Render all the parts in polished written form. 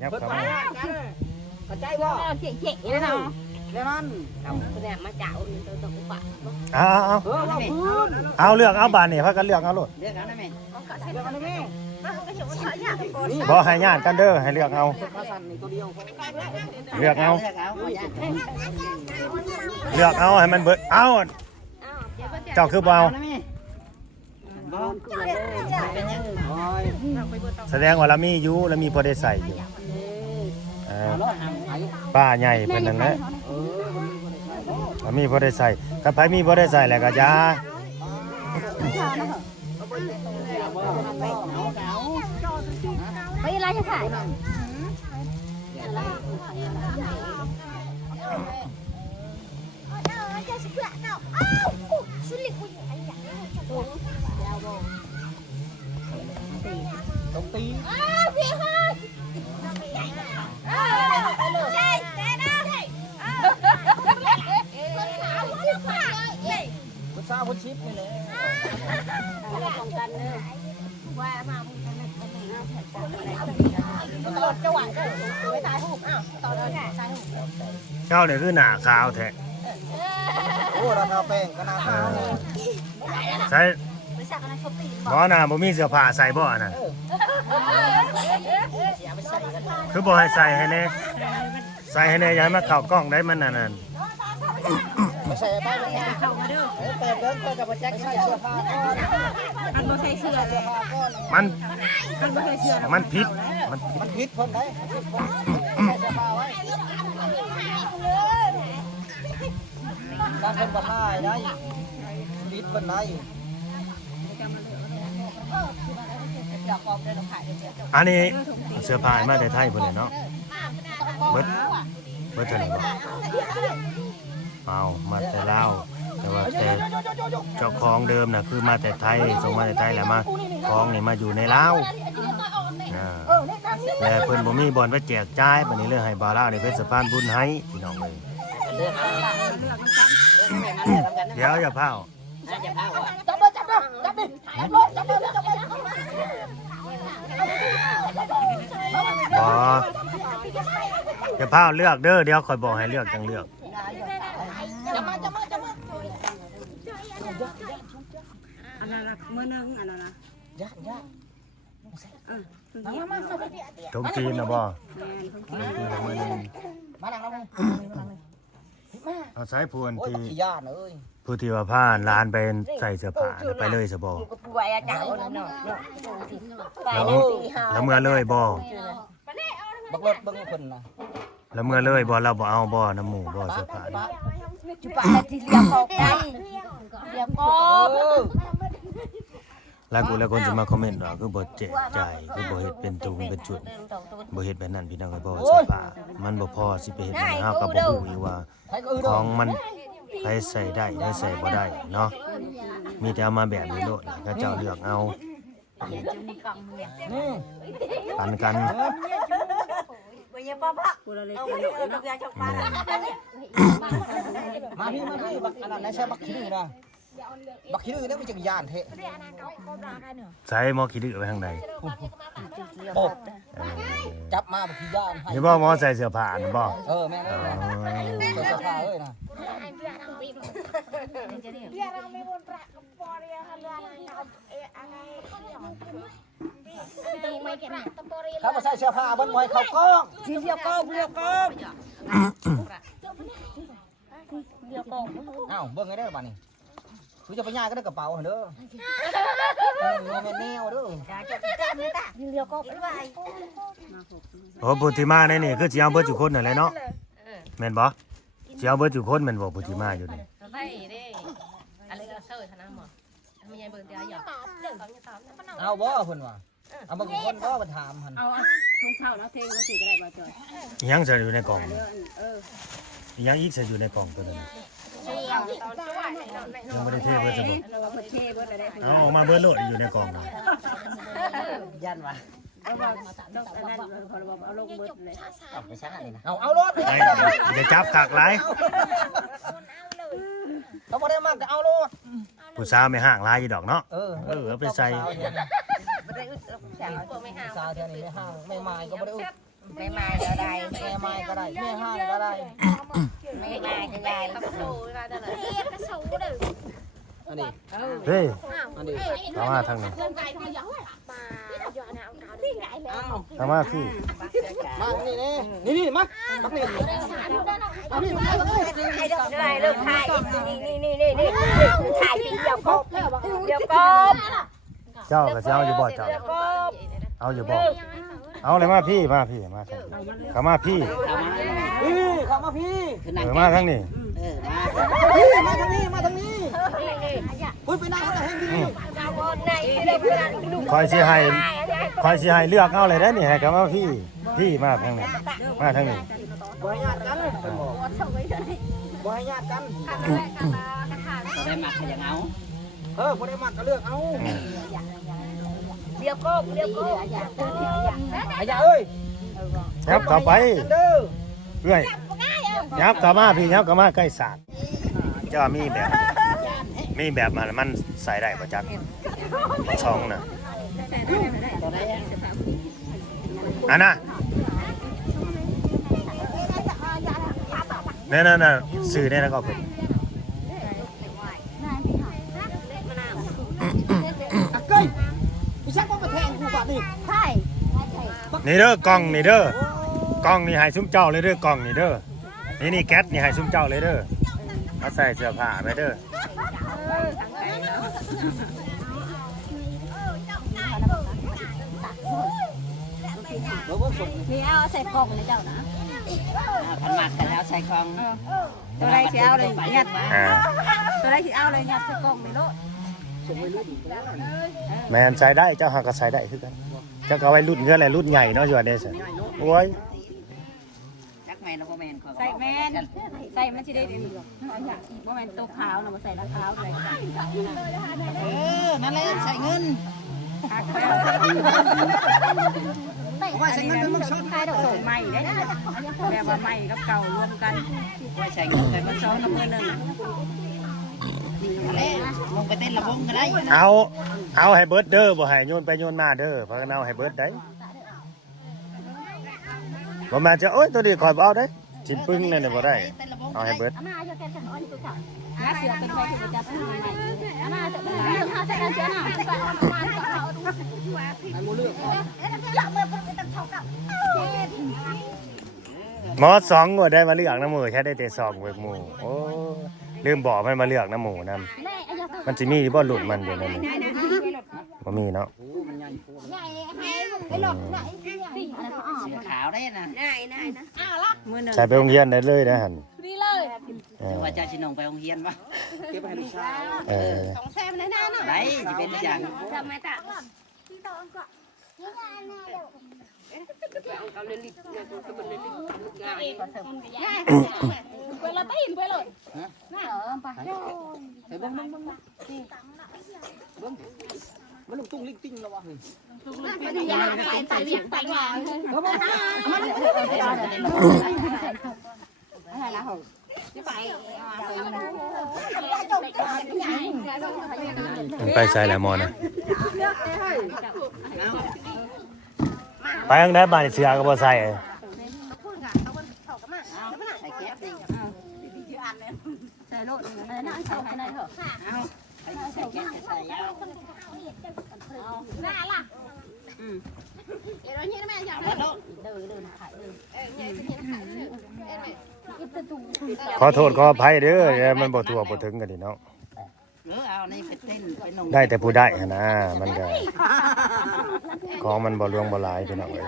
ยับ เพิ่น เข้า ไป มา เข้าใจบ่ เจ๊ๆแล้วเนาะ แล้วนั่น เอาเนี่ยมาเจ้าตัวตกปะ เอาเอา ว่าพื้น เอาเลือกเอาบานนี่พักกันเลือกเอาโลด เรียกกันได้ไหมเรียกกันได้ไหม บ่ให้ญาติกันเด้อให้เลือกเอา มาสั่นนี่ตัวเดียว เลือกเอาเลือกเอาให้มันเบิดเอาเจ้าคือบ่เอา บ่เป็นยังโอ้ย แสดงว่าเรามีอยู่แล้วมีพอได้ใส่อยู่เออ รถหางไผ ป้าใหญ่เพิ่นนั่นแหละ มันมีบ่ได้ใช้บ่ มีพอได้ใส่ถ้าไผมีพอได้ใส่แล้วก็อย่า ไปอะไรจะขาย ต้องตี คนสาวคนชิปนี่แหละ เจ้าเนี่ยคือหน้าขาวแท้ โอ้เราทาแป้งก็น่า เอ ทา อใส่บ่น่ะบ่มีเสื้อผ้าใส่บ่น่ะคือบ่ให้ใส่ให้แน่ใส่ให้แน่อย่าให้มันเข้ากล้องได้มันนั่น ไม่ใส่ไปเลยเข้ามาเด้อเปิดเบิ่งเปิดกับโปรเจกต์ใส่เสื้อผ้าก่อน อันบ่ใส่เสื้อ เสื้อผ้าก่อน มัน อันบ่ใส่เสื้อ มันผิดมัน มันพิษเพิ่นได้พิษเพิ่นใส่เสื้อผ้าไว้การเพิ่นบ่ทายได้พิษเพิ่นได้ อันนี้เสื้อผ้ามาแต่ไทยพุ่นเลยเนาะเบิดเท่าไหร่บ่เอามาแต่ลาวแต่ว่าแต่เจ้าของเดิมน่ะคือมาแต่ไทยส่งมาแต่ไทยแล้วมาของนี่มาอยู่ในลาวแล้วเพิ่นบ่มีบ่อนไว้แจกจ่ายบัดนี้เลยให้บ่าวลาวนี่เป็นสะพานบุญให้พี่น้องเอ้ยเดี๋ยวอย่าพาวบ่อย่าพาวเลือกเด้อเดี๋ยวค่อยบอกให้เลือกจังเลือก อันนั้นมื้อนึงอันนั้นนะ ยากยาก ทงจีนน่ะบ่ แม่นเพิ่น ทงจีนมื้อนึง มานั่งแล้วมึง เอาสายพวน โอ้ย ที่ ขี้ยาเอ้ย ผู้ที่ว่าผ้าร้านไปใส่เสื้อผ้าน่ะไปเลยซะบ่ กับผู้ว่าเจ้าเนาะไป แล้ว ได้สิหา แล้วเมื่อเลยบ่ บักรถเบิ่งเพิ่นน่ะ แล้วเมื่อเลยบ่เราบ่เอาบ่น้ำหมูบ่เสื้อผ้านี่ จุปะที่เรียกออกไปเรียกออก แล้วกูแล้วคนสิมาคอมเมนต์ว่าคือบ่แจกจ่ายคือบ่เฮ็ดเป็นตุงเป็นจุดบ่เฮ็ดแบบนั้นพี่น้องเอ้ยบ่เสื้อผ้ามันบ่พอสิไปเฮ็ดให้เฮาก็บ่ฮู้อีกว่า ไผก็อือ ข เด้อ องมันใครใส่ได้ใครใส่บ่ได้เนาะมีแต่เอามาแบบนี้โลดแล้วก็เจ้าเลือกเอา นี่ ปันกัน กูเลยเอาเนาะ แม่น มาพี่บักอันนั้นใช่บักขี้ดื้อนะบักขี้ดื้อเนี่ยมันจะย่านเทะ ใส่หมอขี้ดื้อไว้ทางใด โป๊บ เออ จับมาบักขี้ย่านให้ นี่บ่หมอใส่เสื้อผ้าน่ะบ่ แม่ อ๋อ เสื้อผ้าเอ้ยนะ ถ้ามาใส่เสื้อผ้าบนมวยเขากล้องทีเดียวกล้องอ้าวเบิ่งไงเด้อบ้านนี้คือจะไปย่ายก็ได้กระเป๋าเด้อแม่แนวเด้อ โอ้ผู้ที่มาในนี่คือสิเอาเบิดทุกคนนั่นแหละเนาะแม่นบ่สิเอาเบิดทุกคนแม่นบ่ผู้ที่มาอยู่นี่ ไปเด้อะไรก็เซอร์ทนะหมอทำยังไงเบิ่งเดียวหยอก เอาบ่เพิ่นว่าเอาบางคนก็มาถามหัน เอาทงเท้าเนาะเทงก็สิก็ได้บ่จอย อิหยังใส่อยู่ในกล่อง เออ อิหยังอีกใส่อยู่ในกล่องตัวนั้นยังบ่ได้เทเบิดซะบ่ เราว่าเพิ่นเทเบิดได้ เอาออกมาเบิดโลดอยู่ในกล่องนี่ ยันว่ะ เอาว่าต้องอันนั้นพอเราเอาลงเบิดเลย ไม่ใช่นี่นะเอารถ ไอ้อย่าจับกักหลาย เขาบ่ได้มากก็เอารถ ผู้สาวไม่ห่างหลายอยู่ดอกเนาะ เอา ไปใส่ ไม่ได้อึดแสง สาวเท่านี้ไม่ห่างไม่หมายก็บ่ได้อุด ไม่มาก็ได้ แม่ไม้ก็ได้แม่ห้างก็ได้ ไม่มาก็ได้ กระโชว์มาได้เลย อันนี้ เฮ้ย อันนี้ เข้ามาทางนี้ อ้าว เข้ามาพี่ มานี่นี่มาตักนี่เอานี่มา ได้เริ่มถ่ายนี่ถ่ายทีเดียวก็เดี๋ยวก็ เจ้าก็สิเอาอยู่บ่เจ้าเอาอยู่บ่เอาเลยมาพี่มาทางนี้เข้ามาพี่ เข้ามาพี่ มาทางนี้ พี่มาทางนี้มาทางนี้พูดไปนั่งเขาจะให้พี่ คอยสิให้เลือกเอาเลยได้อนี่ให้เข้ามาพี่มาทางนี้มาทางนี้ บ่ให้ญาติกันบ่ให้ญาติกัน ก็ได้มาขยันเอา บ่ได้มักก็เลือกเอา เดี๋ยวก็ไอ้ยาเอ้ย ยับเข้าไป เด้อ เรื่อยยับเข้ามาพี่ยับเข้ามาใกล้ศาสตร์เจ้ามีแบบมันใส่ได้ป่ะจักช่องน่ะอันน่ะนั่นสื่อเนี่ยแล้วก็เป็น เก้ยพี่ชักว่ามาแทงกูก่อนนี่ ใช่ นี่เด้อกล้องนี่เด้อกล้องนี่ให้ซุ้มเจ้าเลยเด้อกล้องนี่เด้อนี่แก๊สนี่ให้ซุ้มเจ้าเลยเด้อเอาใส่เสื้อผ้าไปเด้อ นี่เอาใส่กล่องเลยเจ้านะ พันหมักกันแล้วใส่กล่อง ตัวไรสิเอาเลยยัด อ่า ตัวไรสิเอาเลยยัดใส่กล่องเลยโลด แมนใส่ได้เจ้าหาก็ใส่ได้คือกันเจ้าก็เอาไว้รุ่นเงินอะไรรุ่นใหญ่เนาะอยู่อันนี้สิโอ้ย จักแมนแล้วก็แมน ใส่แมนใส่มันสิได้ดีโมเมนต์ตัวขาวนะมาใส่รองเท้าเลย นั่นแหละใส่เงิน ว่าใส่เงินเป็นมึงชอบ ใครดอกส่งใหม่ได้แบบว่าใหม่กับเก่ารวมกัน ไว้ใส่เงินเลยมันซ้อนน้ำมือหนึ่งลงไปเต้นระบงก็ได้ เอาให้เบิร์ดเด้อบ่ให้โยนไปโยนมาเด้อเพราะเอาให้เบิร์ดได้บ่แม่นจะโอ้ยตัวนี้คอยบ่เอาได้ชิ้นปึ้งนั่นน่ะบ่ได้เอาให้เบิร์ด น่าจะแกสันอ้อนตัวจับน่าเสือเป็นใครที่จะซื้อใหม่น่าจะเป็นเรื่องน่าจะเสือหน่าจะประมาณกับเขาดูไอ้โมเลือกอยากเมื่อเพิ่งไปตั้งช่องกับ หมอสองก็ได้มาเลือกน้ำหมูแค่ได้แต่สองเบิกหมูโอ้ลืมบอกมันมาเลือกน้ำหมูนำมันสิมีบ่หลุดมันเดี๋ยวนั้นบ่มีเนาะ ไอ้หลอดไหนตีอะไรเขาอ่อ เสือขาวได้นะ มือหนึ่ง ใส่ไปโรงเรียนได้เลยนะหั่น นี่เลย ว่าจะชินงไปโรงเรียนปะ เก็บให้ลูกชาย เออ ของแซมแน่นอน ได้จะเป็นอย่าง จำไหมจ๊ะ เวลาตีนไปเลยน่าไป ใส่เบิ่งมันลูกตุ้งลิงติ้งแล้ววะ ไปยาไปเลี้ยงไปงานอะไรนะผมไป ไปใส่แหละมอนะไปทางใดบ้านเสือก็บ่ใส่ ใส่แก๊สดิ ใส่โลดอะไรนะใส่ไปไหนเถอะ ใส่แก๊สใส่ยาว น่าล่ะ ขอโทษขออภัยเด้อมันบ่ทั่วบ่ถึงกันดิเนาะ เอานี่ไปเต้นไปนง ได้แต่ผู้ได้หั่นนะมันก็ของมันบ่หลวงบ่หลายพี่น้องเอ้ย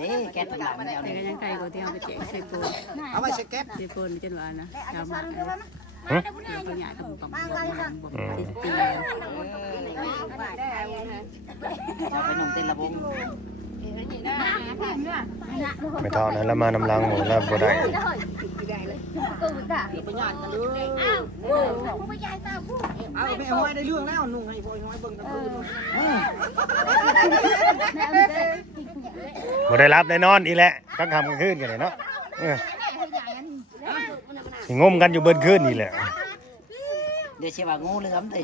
นี่แก๊สต่างๆเดียว แต่ก็ยังไกลกว่าที่เอาไปแจกใส่ปูน เอาไว้ใส่แก๊ส ใส่ปูนจนว่านะชาวบ้าน หึ เราก็หยาดกับปั๊มตี จะไปนงเต้นระบง ไม่เท่านั้นแล้วมานำลังหมูแล้วบ่ได้ ไปญาติกันเลยเอาไปห้อยได้เรื่องแล้วนุ่งให้พ่อห้อยเบิ่งกันเบิ่ง บ่ได้รับได้นอนอีกแล้วกลางค่ำกลางคืนกันเลยเนาะสิงมกันอยู่เบิดคืนนี่แหละ เดี๋ยวเชื่อว่างูเหลือมดิ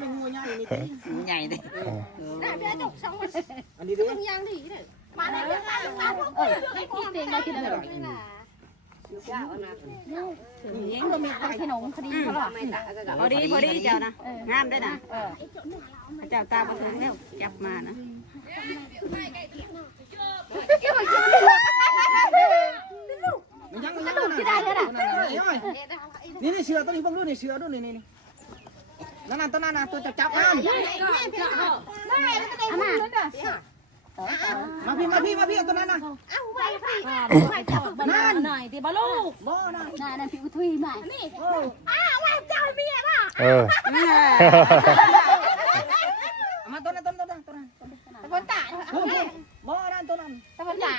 ไม่งูใหญ่นี่ งูใหญ่ดิ อันนี้ดิ มาได้ยังไงกินเองได้กินอะไรยิงก็มีขนมคดีเขาหรอ พอดีเจ้านะงามได้นะเจ้าตาประถึงแล้วจับมานะ มันยังนี่เสือตัวนี้เพิ่งรู้นี่เสือด้วยนี่นั่นตัวนั้นนะตัวจับนั่นมาพี่ตัวนั้นนะ นั่นหน่อยตีบอลลูก บ่นะ นั่นพี่อุทุยใหม่นี่เจ้าเมียป่ะ เออ มาตัวนั้น ตะวันตา บ่นั่นตัวนั้น ตะวันตา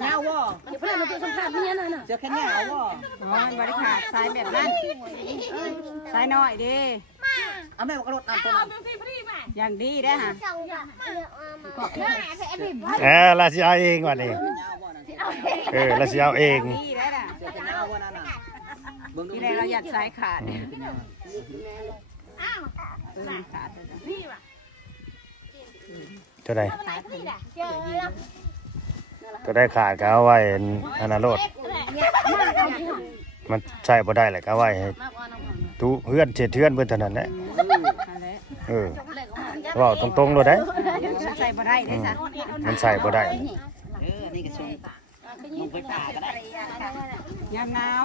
แนวบ่ เพื่อนเราจะสัมภาษณ์เมียน่ะ เจอแค่แนวบ่ อ๋อบริขาดสายแบบนั้นสายน้อยดิ เอาแม่บอกกระโดดนั่นตัวนั้น อย่างดีได้ฮะ เราสิเอาเองวันนี้เราสิเอาเอง ดีได้ล่ะ เจอแค่แนวบ่นั่นน่ะเบิ่งดู ที่แรกเราหยัดสายขาดเนี่ยขาดเลย เท่าใดก็ได้ขาดก็เอาไว้อนาโรดมันใช่บ่ได้แหละก็เอาไว้ให้ตู้เฮือนเฉดเฮือนเบิ่นเท่านั้นแหละเว้าตรงๆเลยได้ ใส่บ่ได้ได้ซะ มันใส่บ่ได้ นี่ก็ชงลงไปป่าก็ได้ ยามหนาว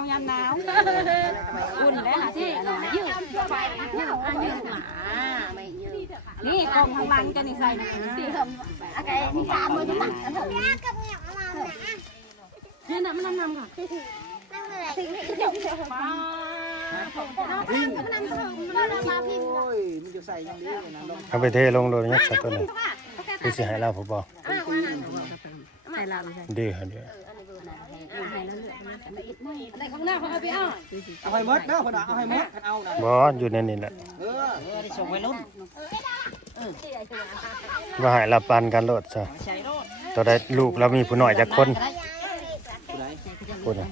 อุ่นได้ฮะสินี่กองข้างหลังจะนี่ใส่นะ อะไรนี่ตามมือจะหนักกันเถอะเนี่ยน้ำค่ะ โอ้ยมันจะใส่ยังดีเลยนะลง เอาไปเทลงโลดยักษ์ซะตัวนี้คือสิให้เราผู้บ่ ใส่ลำใส่ ดีหั่นเด้อ ในข้างหน้าเขาเอาไปเอา เอาให้หมดเด้อพ่อเอาให้หมดเอาน่ะ บ่อยู่ในนี่แหละ ได้ส่งไว้รุ่น ว่าให้เราปันกันโลดซะ ใช้รถ ตัวได้ลูกเรามีผู้น้อยจักคนพูดนะ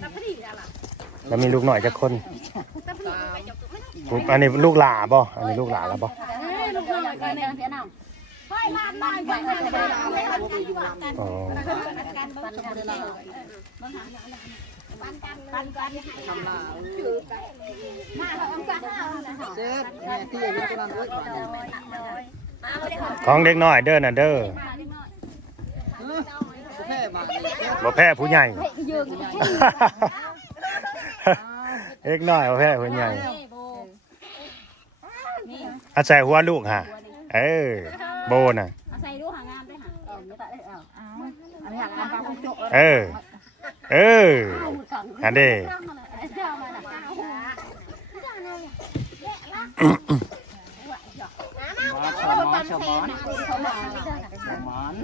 แล้วมีลูกน้อยจักคนอันนี้ลูกหลาบ่อันนี้ลูกหลาแล้วบ่ ลูกน้อยกันเนี่ยเสียน้ำไปลานน้อยไปลานน้อย อ๋อ เจ็บแม่ที่เป็นตัวนั้นเอ้ย ของเด็กน้อยเด้อน่ะเด้อ แม่มา บ่แพ้ผู้ใหญ่ เด็กน้อยบ่แพ้ผู้ใหญ่อาศัยหัวลูกฮะโบน่ะ ใส่ดูหางามได้ค่ะไม่ตัดได้อันนี้หางามปลาโจ๊ก อันเด้ ชมอน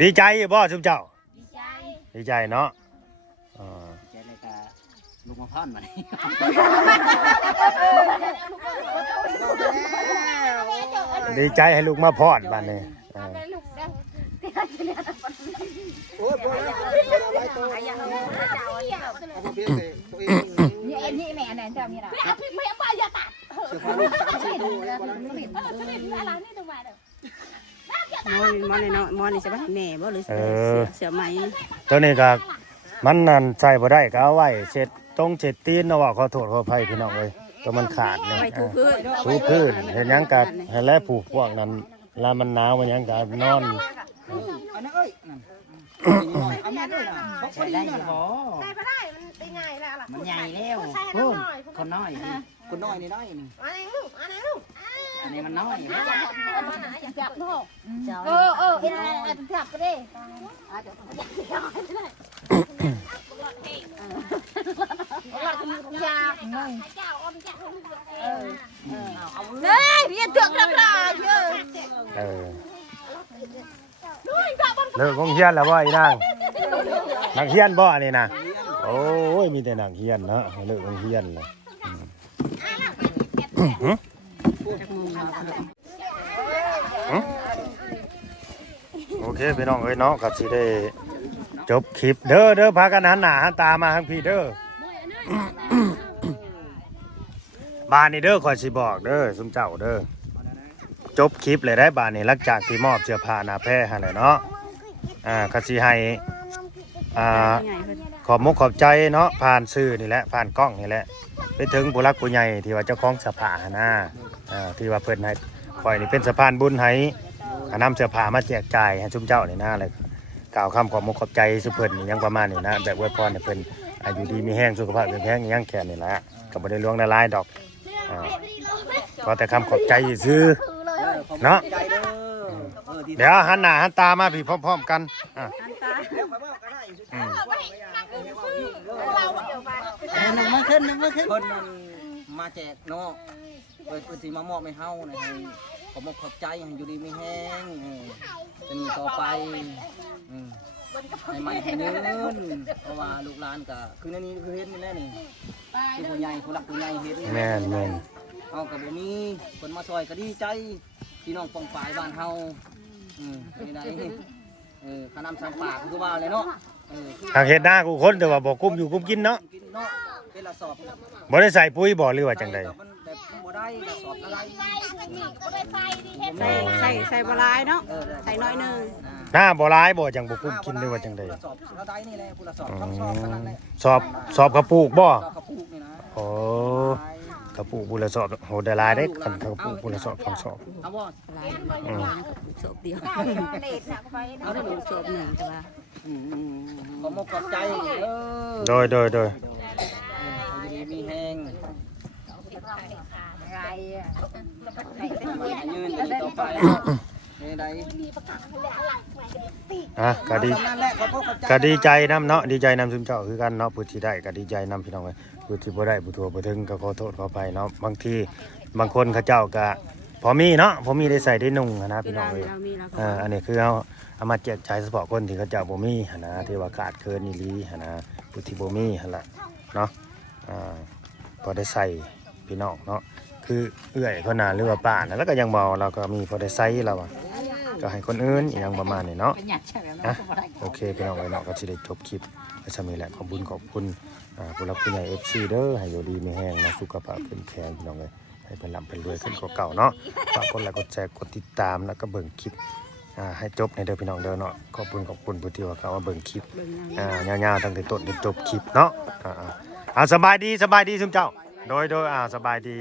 ดีใจอยู่บ่ชุมเจ้าดีใจเนาะ ใจเลยกะลูกมาพ่อนมาดิ ดีใจให้ลูกมาพอดบ้านนี้ โอ้ยบ่แล้วไล่ตัวเอาเพี้ยนเลยตัวเอง นี่แม่แนนเจ้านี่ละไม่เอาไปอย่าตัด เสือฟ้าลูก3-4ตัวเลยบ่แล้ว อะไรนี่ตรงมาเด้อ มอนี่ใช่ปะแม่บ่หรือเสือไหม ตัวนี้ก็มันนั่นใส่บ่ได้ก็เอาไว้เช็ดตรงเช็ดตีนเนาะว่าขอโทษขออภัยพี่น้องเอ้ยตัวมันขาดนี่ ไปถูพื้น ถูพื้นเห็นหยังก็ให้แลผูกพวกนั้นลามันหนาวมันหยังก็นอน อันนั้นเอ้ยนั่นเอาแม่ด้วยนะเขา ใช้ ดี ได้ นะ อยู่บ่ ใส่ไม่ได้มันเป็นไงแล้วล่ะ มันใหญ่แล้ว ใส่น้อย คนน้อย คนน้อยนี่ได้นี่ อันนี้ลูกอันนี้ลูก อันนี้มันน้อย จับลูกเอ็นจับก็ได้ยากเลยพี่เถื่อนราคาเยอะ เลิกกงเฮียนแล้วบ่อีนางนักเฮียนบ่อันนี้นะโอ้ยมีแต่นักเฮียนเนาะเลิกกงเฮียนเลย โอเคพี่น้องเอ้ยเนาะก็สิได้จบคลิปเด้อพากันหันหน้าหันตามาทางพี่เด้อ บานนี่เด้อขอยสิบอกเด้อซุมเจ้าเด้อจบคลิปเลยได้บานนี่หลังจากที่มอบเสื้อผ้าหน้าแพร่หั่นแหละเนาะก็สิให้ขอบมุกขอบใจเนาะผ่านสื่อนี่แหละผ่านกล้องนี่แหละไปถึงผู้รักผู้ใหญ่ที่ว่าเจ้าของเสื้อผ้าหั่นนะที่ว่าเพิ่นให้ข่อยนี่เป็นสะพานบุญให้นำเสื้อผ้ามาแจกจ่ายให้ซุมเจ้านี่นะเลยกล่าวคำขอบมุกขอบใจสุเพิ่นนี่ยังประมาณนี้นะแบบอวยพรให้เพิ่นอายุดีมีแห้งสุขภาพแข็งแรงยังแค่นี้แหละก็บ่ได้ล่วงละลายดอกขอแต่คำขอบใจซื่อเนาะเดี๋ยวหันหน้าหันตามาพี่พร้อมๆกันนึกมาขึ้นคนมาแจกเนาะเพิ่นสิมามอบให้เฮานะให้ขอบขอบใจให้อยู่ดีมีแห้งจะมีต่อไปให้มันให้เงินเพราะว่าลูกหลานก็คือในนี้คือเฮ็ดนี่แหละนี่ที่ผู้ใหญ่ผู้รักผู้ใหญ่เฮ็ดนี่ แม่น เอากับบ่มีคนมาซอยก็ดีใจพี่น้องปองปายบ้านเฮานี่ได้ขนำสังปากคือว่าเลยเนาะทางเฮ็ดหน้ากูคนแต่ว่าบ่กุ้มอยู่กุ้มกินเนาะ กินเนาะเป็นละสอบ บ่ได้ใส่ปุ๋ยบ่หรือว่าจังได๋ มันแบบบ่ได้ละสอบละไร ใส่บลายเนาะใส่น้อยนึง หน้าบ่ร้ายบ่จังบ่กุ้มกินหรือว่าจังได๋ ละสอบละได้นี่แหละผู้ละสอบ2สอบเท่านั้นแหละ สอบกระปุกบ่ สอบกระปุกนี่นะ โอ้กระปุกบุละสอบโหได้หลายเด้กันกระปุกบุละสอบ2สอบ เอาบ่ ลายศพเดียวเอาได้ดูศพหนึ่งแต่ว่า ขอมกใจโดยดีมีแห้งยืนต่อไปได้ก็ดีใจนำเนาะดีใจนำซุมเจ้าคือกันเนาะผู้ที่ได้ก็ดีใจนำพี่น้องเอ้ยผู้ที่บ่ได้ผู้ทั่วบ่ถึงก็ขอโทษขออภัยเนาะบางทีบางคนเขาเจ้าก็พอมีเนาะพอมีได้ใส่ได้นุ่งนะพี่น้องเอ้ยอันนี้คือเอามาแจกจ่ายเฉพาะคนที่เขาเจ้าบ่มีหั่นนะที่ว่าขาดเคินอีหลีหั่นนะผู้ที่บ่มีหั่นล่ะเนาะพอได้ใส่พี่น้องเนาะคือเอื้อยเขาน่ะหรือว่าป้าน่ะแล้วก็ยังเมาเราก็มีพอได้ใส่แล้วอ่ะก็ให้คนอื่นอีหยังประมาณนี้เนาะนะโอเคพี่น้องเอ้ยเนาะก็สิได้จบคลิปก็จะมีแหละขอบคุณผู้รับผู้ใหญ่ FC เด้อให้อยู่ดีมีแรงนะสุขภาพเข้มแข็งพี่น้องเอ้ยให้เป็นร่ำเป็นรวยขึ้นกว่าเก่าเนาะฝากกดไลค์กดแชร์กดติดตามแล้วก็เบิ่งคลิปให้จบในเด้อพี่น้องเด้อเนาะขอบคุณผู้ที่ว่าเขามาเบิ่งคลิปยาวๆตั้งแต่ต้นจนจบคลิปเนาะสบายดีซุมเจ้าโดยสบายดี